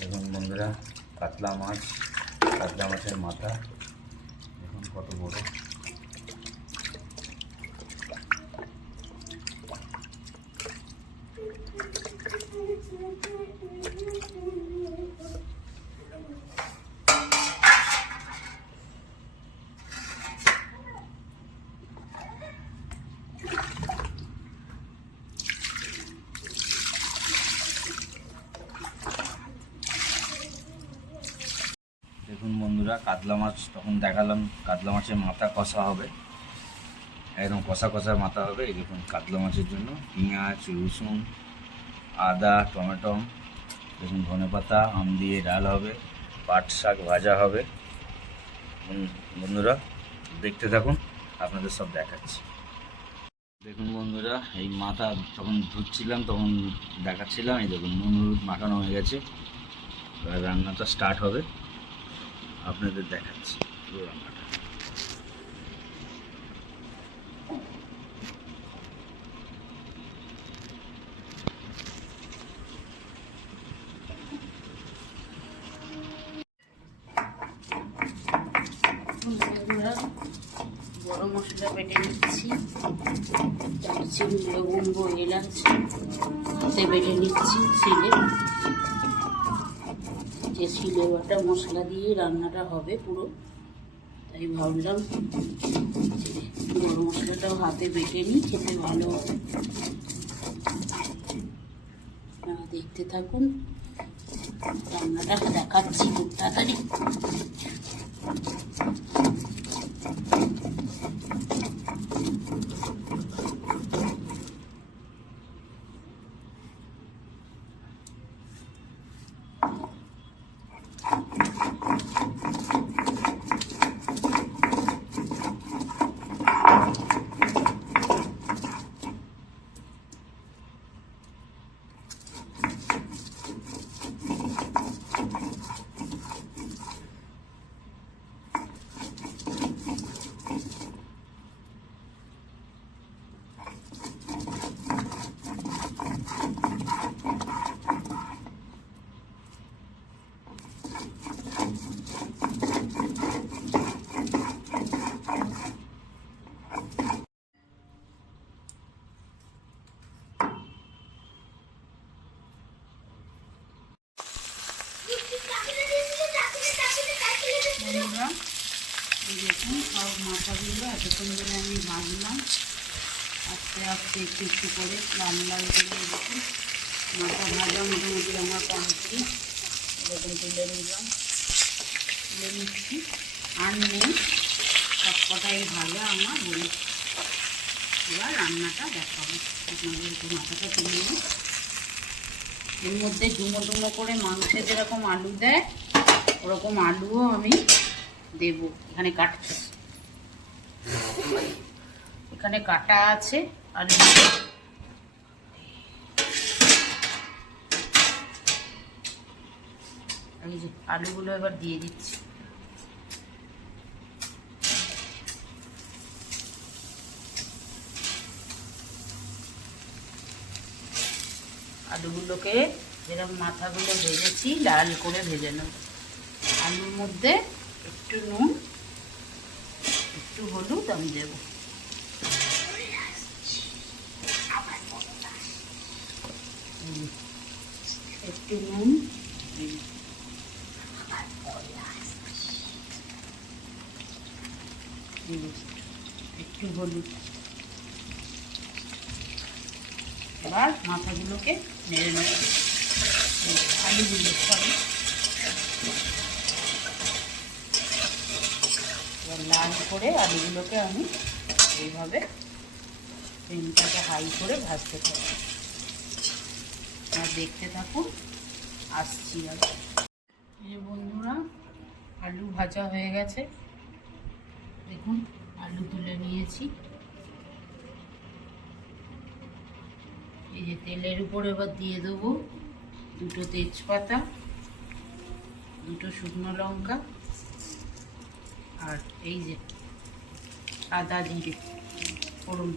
দেখুন বন্ধুরা, কাতলা মাছের মাথা দেখুন কত বড়। দেখুন বন্ধুরা, কাতলা মাছ তখন দেখালাম, কাতলা মাছের মাথা কষা হবে, একদম কষা কষা মাথা হবে। এই দেখুন কাতলা মাছের জন্য পেঁয়াজ, রসুন, আদা, টমেটো, দেখুন ধনেপাতা, আম দিয়ে ডাল হবে, পাট শাক ভাজা হবে। বন্ধুরা দেখতে থাকুন, আপনাদের সব দেখাচ্ছি। দেখুন বন্ধুরা, এই মাথা যখন ধুচ্ছিলাম তখন দেখাচ্ছিলাম। এই দেখুন নুন হলুদ মাখানো হয়ে গেছে, এবার রান্নাটা স্টার্ট হবে, আপনাদের দেখাচ্ছি পুরো রান্নাটা। গরম মশলা বেটে নিচ্ছি, দারচিনি, লবঙ্গ, এলাচ হাতে বেটে নিচ্ছি শিলে। যে শিলে বাটা মশলা দিয়ে রান্নাটা হবে পুরো, তাই ভাবলাম গরম মশলাটাও হাতে বেটে নিই, খেতে ভালো হবে। দেখতে থাকুন, রান্নাটা দেখাচ্ছি খুব তাড়াতাড়ি। বন্ধুরা এই দেখুন, সব মাথাগুলো এতক্ষণ ধরে আমি ভাজলাম, আস্তে আস্তে একটু একটু করে লাল লাল করে। দেখুন মাথা ভাজা মোটামুটি আমার কমপ্লিট। এরকম তুলে নিচ্ছি, আর নেই, সব কটাই ভাজা আমার বলি। এবার রান্নাটা দেখাবো আপনাদের, একটু মাথাটা তুলে নিই। এর মধ্যে ডুমো ডুমো করে মাংসে যেরকম আলু দেয় ওরকম আলুও আমি দেবো। এখানে কাটা আছে আলু। এই যে আলুগুলো এবার দিয়ে দিচ্ছি। আলুগুলোকে যেরকম মাথাগুলো ভেজেছি লাল করে ভেজে নেব। আলুর মধ্যে একটু নুন, একটু হলুদ আমি দেবো। একটু নুন, একটু হলুদ। এবার মাথাগুলোকে নেড়ে নেব, আলুগুলো সবই লাল করে আলুগুলোকে আমি এইভাবে ফ্লেমটাকে হাই করে ভাজতে থাকি। আর দেখতে থাকুন, আসছি। আর এই বন্ধুরা, আলু ভাজা হয়ে গেছে, দেখুন আলু তুলে নিয়েছি। এই যে তেলের উপর এবার দিয়ে দেবো দুটো তেজপাতা, দুটো শুকনো লঙ্কা, আর এই যে আদা জিরে ফোড়ন।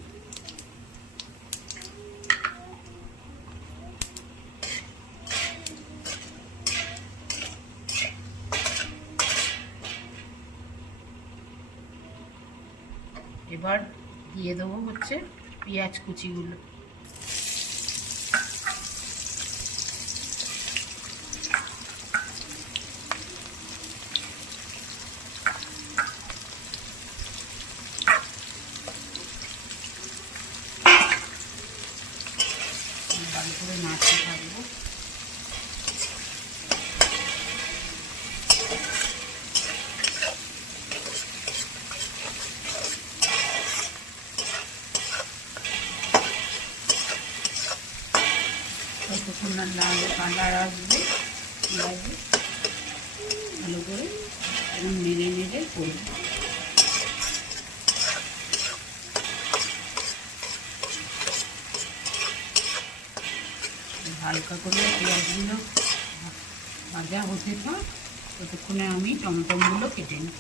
এবার দিয়ে দেবো হচ্ছে পেঁয়াজ কুচিগুলো। ভালো করে নাড়তে থাকবো। যতক্ষণ না লাল কালার আসবে পেঁয়াজে ভালো করে এবং নেড়ে নেড়ে করবো। হালকা করে পেঁয়াজগুলো ভাজা হতে থাক, ততক্ষণে আমি টমেটোগুলো কেটে নিই।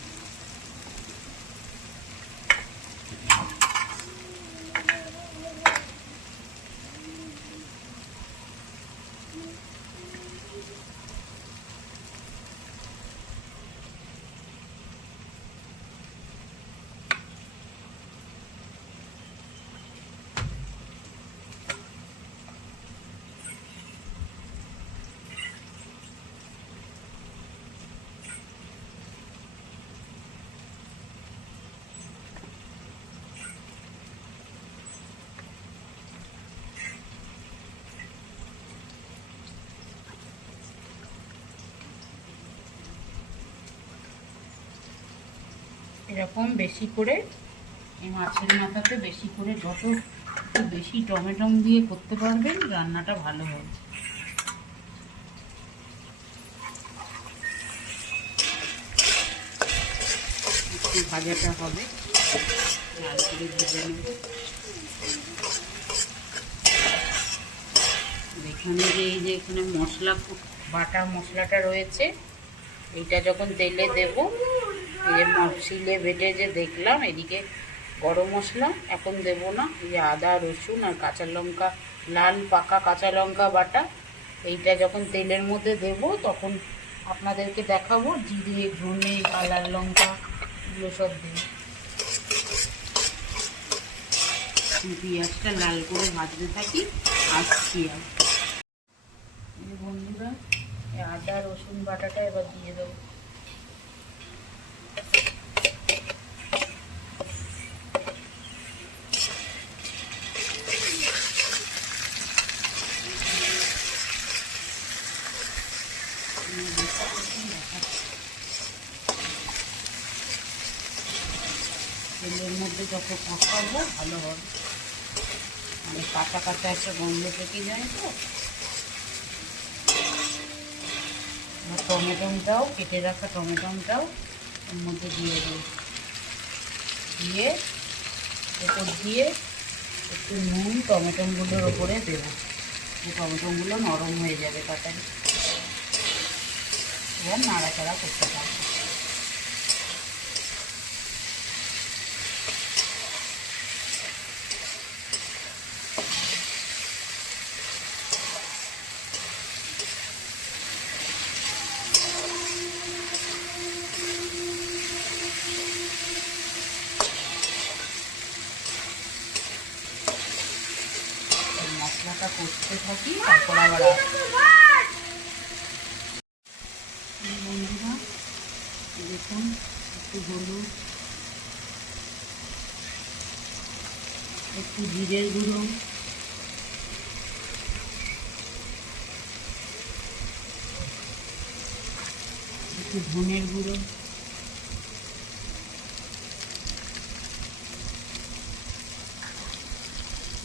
এরকম বেশি করে এই মাছের মাথাতে বেশি করে যত একটু বেশি টমেটো দিয়ে করতে পারবেন রান্নাটা ভালো হবে। একটু ভাজাটা হবে, লাল করে ভেজে নেব। এখানে যে এখানে মশলা বাটা মশলাটা রয়েছে, এইটা যখন তেলে দেব, এই যে শিলে বেটে যে দেখলাম, এদিকে গরম মশলা এখন দেব না, এই যে আদা রসুন আর কাঁচা লঙ্কা, লাল পাকা কাঁচা লঙ্কা বাটা, এইটা যখন তেলের মধ্যে দেব তখন আপনাদেরকে দেখাবো জিরে ধনে কালার লঙ্কা এগুলো সব দেব। পেঁয়াজটা লাল করে ভাজতে থাকি, আসছি আর বন্ধুরা আদা রসুন বাটাটা এবার দিয়ে দেবো। তেলের মধ্যে যত কষাবো ভালো হবে, মানে কাঁচা কাঁচা একটা গন্ধ থেকে যায়। তো টমেটোটাও কেটে রাখা টমেটোটাও এর মধ্যে দিয়ে দেবো, দিয়ে ওপর দিয়ে একটু নুন টমেটোগুলোর ওপরে দেবো, টমেটোগুলো নরম হয়ে যাবে তাড়াতাড়ি। এবার নাড়াচাড়া করতে থাকবো। মশলাটা কষতে থাকি, তারপর আবার বন্ধুরা দেখুন একটু হলুদ, একটু জিরের গুঁড়ো, একটু ধনের গুঁড়ো,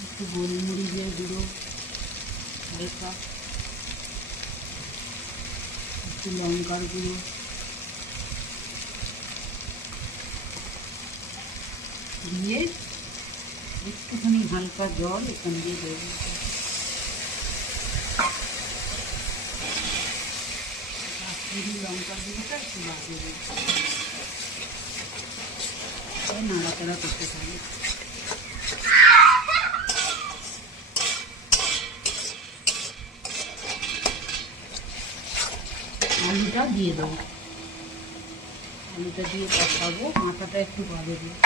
একটু গোলমরিচের গুঁড়ো হালকা, একটু লঙ্কার গুঁড়ো, দিয়ে একটুখানি হালকা জল এখান দিয়ে দেবো। কাশ্মীরি লঙ্কার গুঁড়োটা একটু বাজিয়ে দেবো, নাড়াচাড়া করতে থাকি। আলুটা দিয়ে দেবো, আলুটা দিয়ে কষাবো, মাথাটা একটু বাজে দেবো।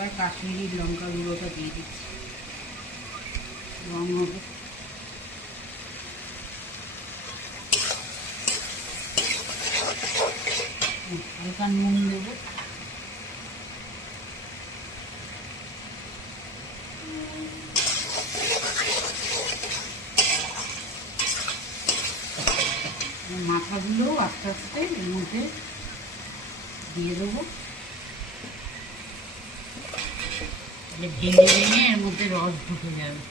এবার কাশ্মীরি লঙ্কা গুঁড়োটা দিয়ে দিচ্ছি, রং হবে। হালকা নুন দেবো, মাথাগুলো আস্তে আস্তে এর মধ্যে দিয়ে দেবো, ভেঙে ভেঙে এর মধ্যে রস ঢুকে যাবে।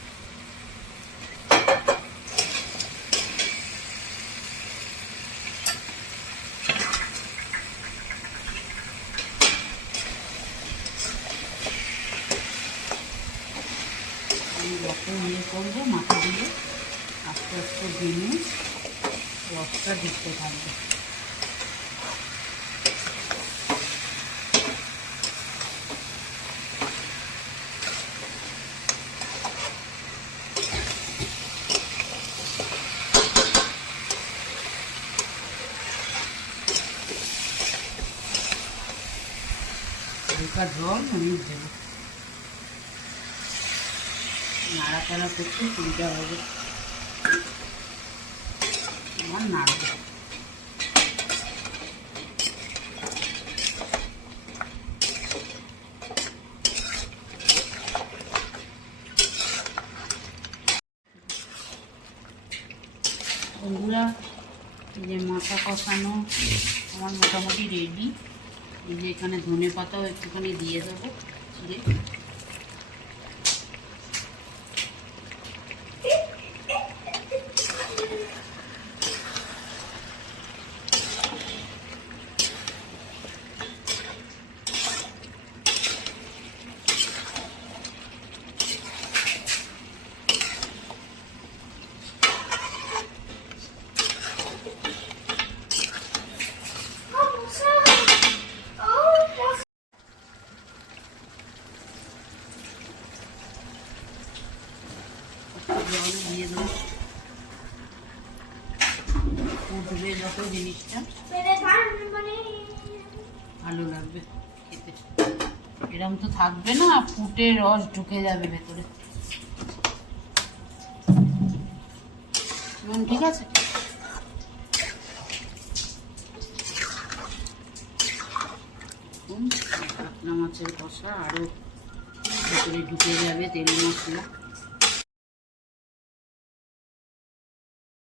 যত ইয়ে করবো মাথা দিয়ে আস্তে আস্তে ভেঙে রসটা ঢুকতে থাকবে। হালকা জল আমি দেবো, নাড়াচাড়া করতে সুবিধা হবে। আমার নাড়ব, বন্ধুরা যে মাথা কষানো আমার মোটামুটি রেডি। এই যে এখানে ধনে পাতাও একটুখানি দিয়ে দেবো চিড়ে। জল দিয়ে দেবো, ফুটবে যত জিনিসটা ভালো লাগবে খেতে। এরকম তো থাকবে না, ফুটে রস ঢুকে যাবে ভেতরে। ঠিক আছে, কাতলা মাছের কষা আরও ভেতরে ঢুকে যাবে তেল মশলা।